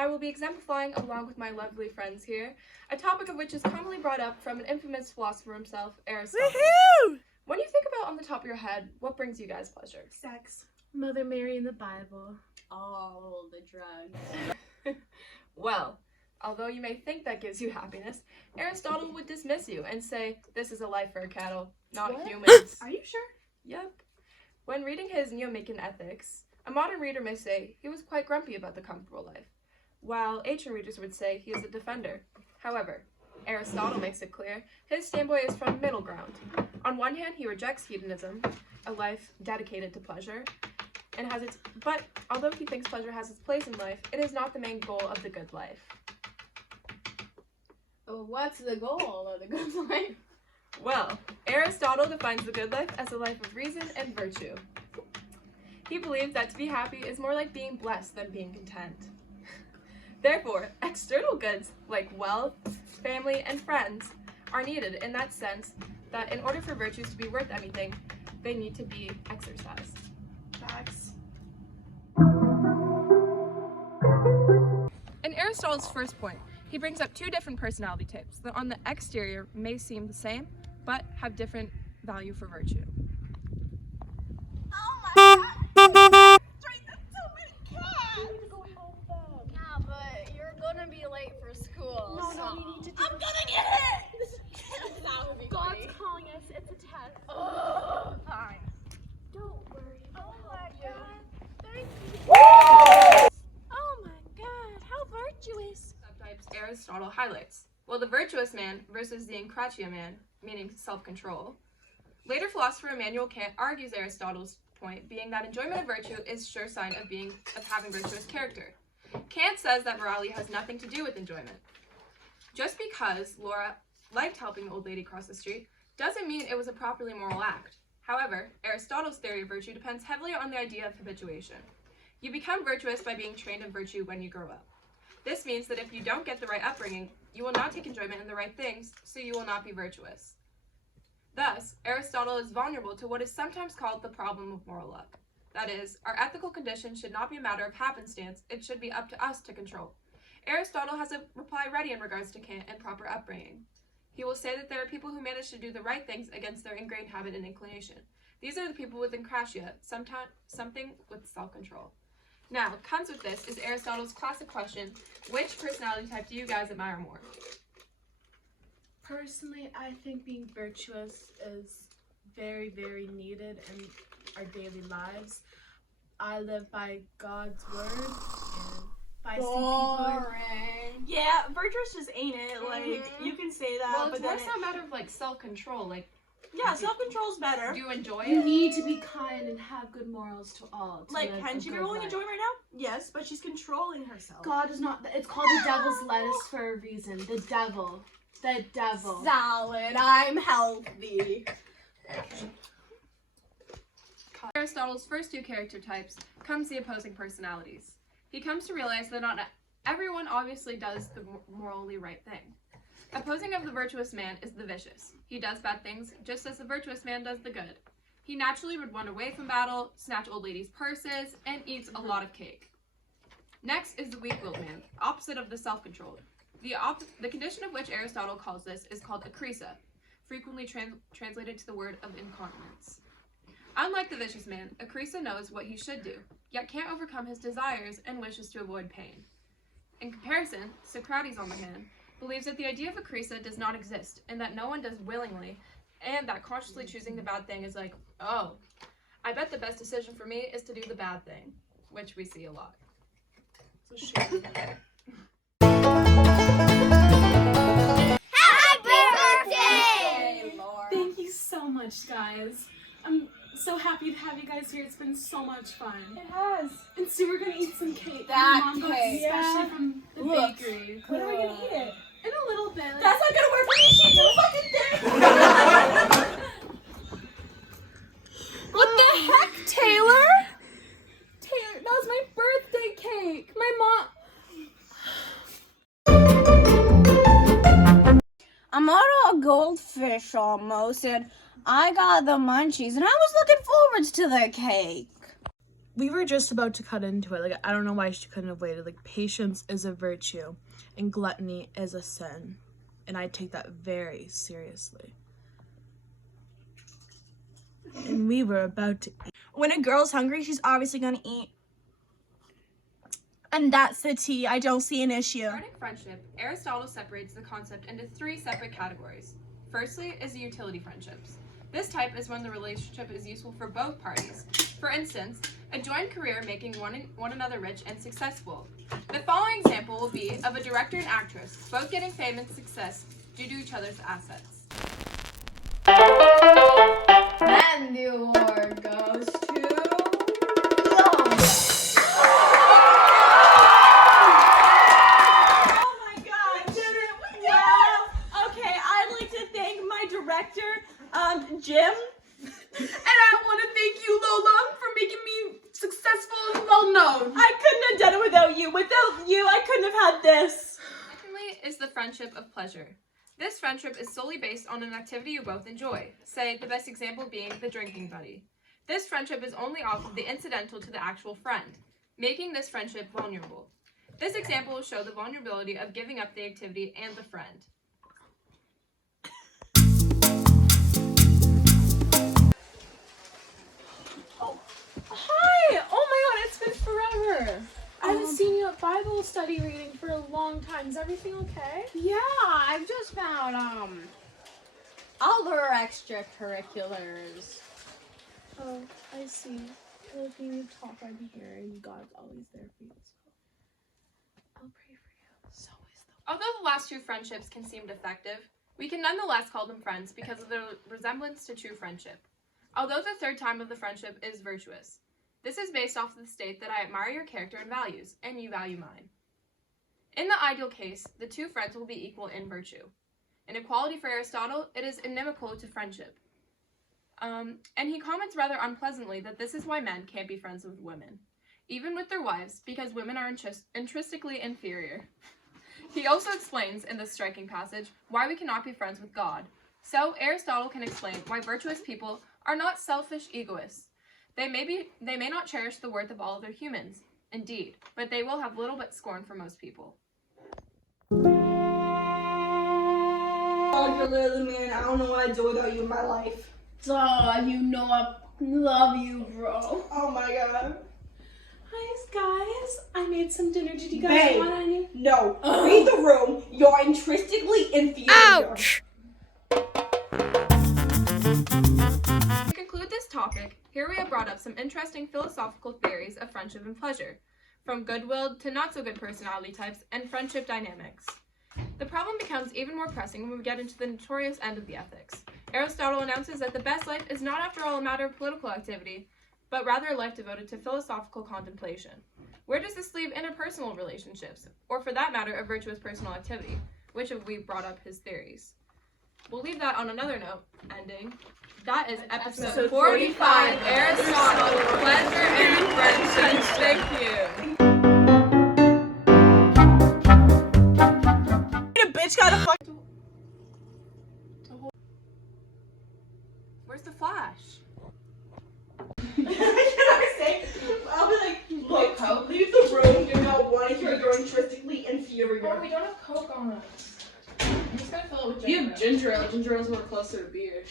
I will be exemplifying, along with my lovely friends here, a topic of which is commonly brought up from an infamous philosopher himself, Aristotle. Woohoo! When you think about on the top of your head, what brings you guys pleasure? Sex. Mother Mary in the Bible. All the drugs. Well, although you may think that gives you happiness, Aristotle would dismiss you and say, this is a life for cattle, not What? humans. Are you sure? Yep. When reading his Neomachian Ethics, a modern reader may say he was quite grumpy about the comfortable life, while ancient readers would say he is a defender. However, Aristotle makes it clear his standpoint is from middle ground. On one hand, he rejects hedonism, a life dedicated to pleasure, and but although he thinks pleasure has its place in life, it is not the main goal of the good life. What's the goal of the good life? Well, Aristotle defines the good life as a life of reason and virtue. He believes that to be happy is more like being blessed than being content. Therefore, external goods like wealth, family, and friends are needed in that sense that in order for virtues to be worth anything, they need to be exercised. Facts. In Aristotle's first point, he brings up two different personality types that on the exterior may seem the same, but have different value for virtue. Oh my god! Drake, that's so many cats! We need to go help them. Yeah, but you're gonna be late for school. No, so we need to do I'm gonna get hit! That would be God's funny. calling us. It's a test. Oh, fine. Don't worry. Oh my god. Thank you. Oh my god, how virtuous. Subtypes Aristotle highlights. Well, the virtuous man versus the enkratia man, meaning self-control. Later philosopher Immanuel Kant argues Aristotle's point, being that enjoyment of virtue is sure sign of having virtuous character. Kant says that morality has nothing to do with enjoyment. Just because Laura liked helping the old lady cross the street doesn't mean it was a properly moral act. However, Aristotle's theory of virtue depends heavily on the idea of habituation. You become virtuous by being trained in virtue when you grow up. This means that if you don't get the right upbringing, you will not take enjoyment in the right things, so you will not be virtuous. Thus, Aristotle is vulnerable to what is sometimes called the problem of moral luck. That is, our ethical condition should not be a matter of happenstance, it should be up to us to control. Aristotle has a reply ready in regards to Kant and proper upbringing. He will say that there are people who manage to do the right things against their ingrained habit and inclination. These are the people with enkratia, something with self-control. Now, comes with this is Aristotle's classic question, which personality type do you guys admire more? Personally, I think being virtuous is very, very needed in our daily lives. I live by God's word, and if I see people... Boring. Yeah, virtuous just ain't it. Like, you can say that, Well, but it's more then so a matter of like self-control, like yeah, self-control's better. do you enjoy You it? need to be kind and have good morals to all. To Like, live can a she be good rolling life. enjoyment right now? Yes, but she's controlling herself. God is not... It's called the devil's lettuce for a reason. The devil. The devil. Salad, I'm healthy. Aristotle's first two character types comes the opposing personalities. He comes to realize that not everyone obviously does the morally right thing. Opposing of the virtuous man is the vicious. He does bad things just as the virtuous man does the good. He naturally would run away from battle, snatch old ladies' purses, and eats a lot of cake. Next is the weak-willed man, opposite of the self-controlled. The condition of which Aristotle calls this is called akrisa, frequently translated to the word of incontinence. Unlike the vicious man, akrisa knows what he should do, yet can't overcome his desires and wishes to avoid pain. In comparison, Socrates, on the hand, believes that the idea of akrisa does not exist, and that no one does willingly, and that consciously choosing the bad thing is like, oh, I bet the best decision for me is to do the bad thing, which we see a lot. So shit. Happy birthday, Laura. Thank you so much, guys. I'm so happy to have you guys here. It's been so much fun. It has. And soon we're gonna eat some cake. That My mom got cake. especially Yeah. from the Looks bakery. When are we gonna eat it? In a little bit. Like, That's not gonna work for me. She do the fucking thing. what the heck, Taylor? Taylor, that was my birthday cake. My mom. I'm out of a goldfish almost, and I got the munchies, and I was looking forward to the cake. we were just about to cut into it. Like, I don't know why she couldn't have waited. Like, patience is a virtue and gluttony is a sin. And I take that very seriously. And we were about to eat. When a girl's hungry, she's obviously gonna eat. And that's the tea. I don't see an issue. Regarding friendship, Aristotle separates the concept into 3 separate categories. Firstly is utility friendships. This type is when the relationship is useful for both parties. For instance, a joint career making one another rich and successful. The following example will be of a director and actress, both getting fame and success due to each other's assets. And the award goes to... Oh my god, did it? We did it! Okay, I'd like to thank my director, Jim. And I want to thank you, Lola, for making me successful and well known. I couldn't have done it without you. Without you, I couldn't have had this. Secondly is the friendship of pleasure. This friendship is solely based on an activity you both enjoy, say the best example being the drinking buddy. This friendship is only often the incidental to the actual friend, making this friendship vulnerable. This example will show the vulnerability of giving up the activity and the friend. Hi! Oh my god, it's been forever. I haven't seen you at Bible study reading for a long time. Is everything okay? Yeah, I've just found, other extracurriculars. Oh, I see. Well, if you need to talk, I'd be here, and God's always there for you. So I'll pray for you. So is the... Although the last 2 friendships can seem defective, we can nonetheless call them friends because of their resemblance to true friendship. Although the 3rd time of the friendship is virtuous. This is based off of the state that I admire your character and values, and you value mine. In the ideal case, the 2 friends will be equal in virtue. In equality for Aristotle, it is inimical to friendship. And he comments rather unpleasantly that this is why men can't be friends with women, even with their wives, because women are intrinsically inferior. He also explains in this striking passage why we cannot be friends with God. So Aristotle can explain why virtuous people are not selfish egoists. They may not cherish the worth of all other humans, indeed, but they will have little but scorn for most people. Oh, you're literally, man. I don't know what I'd do without you in my life. Duh, you know I love you, bro. Oh my god. Hi, guys. I made some dinner. Did you guys Babe. want any? No, read the room. You're intrinsically inferior. Ouch! To conclude this topic, here we have brought up some interesting philosophical theories of friendship and pleasure, from good-willed to not-so-good personality types and friendship dynamics. The problem becomes even more pressing when we get into the notorious end of the ethics. Aristotle announces that the best life is not after all a matter of political activity, but rather a life devoted to philosophical contemplation. Where does this leave interpersonal relationships, or for that matter, a virtuous personal activity, which we brought up his theories? We'll leave that on another note, ending. That is episode 45, Aristotle, Pleasure and Friendship. Thank you. A bitch got a fuck. Where's the flash? Can I say? I'll be like, look, leave the room. You don't want to hear you're intrinsically inferior. Oh, we don't have Coke on us. I'm just gonna fill it with You have ginger ale. Ginger ale's more closer to beer.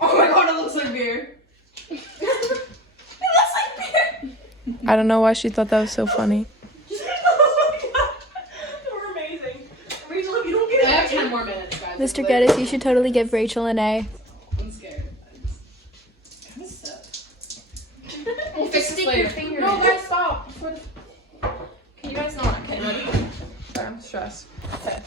Oh my god, it looks like beer. It looks like beer. I don't know why she thought that was so funny. Oh my god, you're amazing. Rachel, if you don't get I it, have 10 more minutes, guys. Mr. Geddes, you should totally give Rachel an A. I'm scared. Kind of stuck. We'll fix this later. No, guys, stop. Can you guys not? Okay, ready? Sorry, I'm stressed. Okay.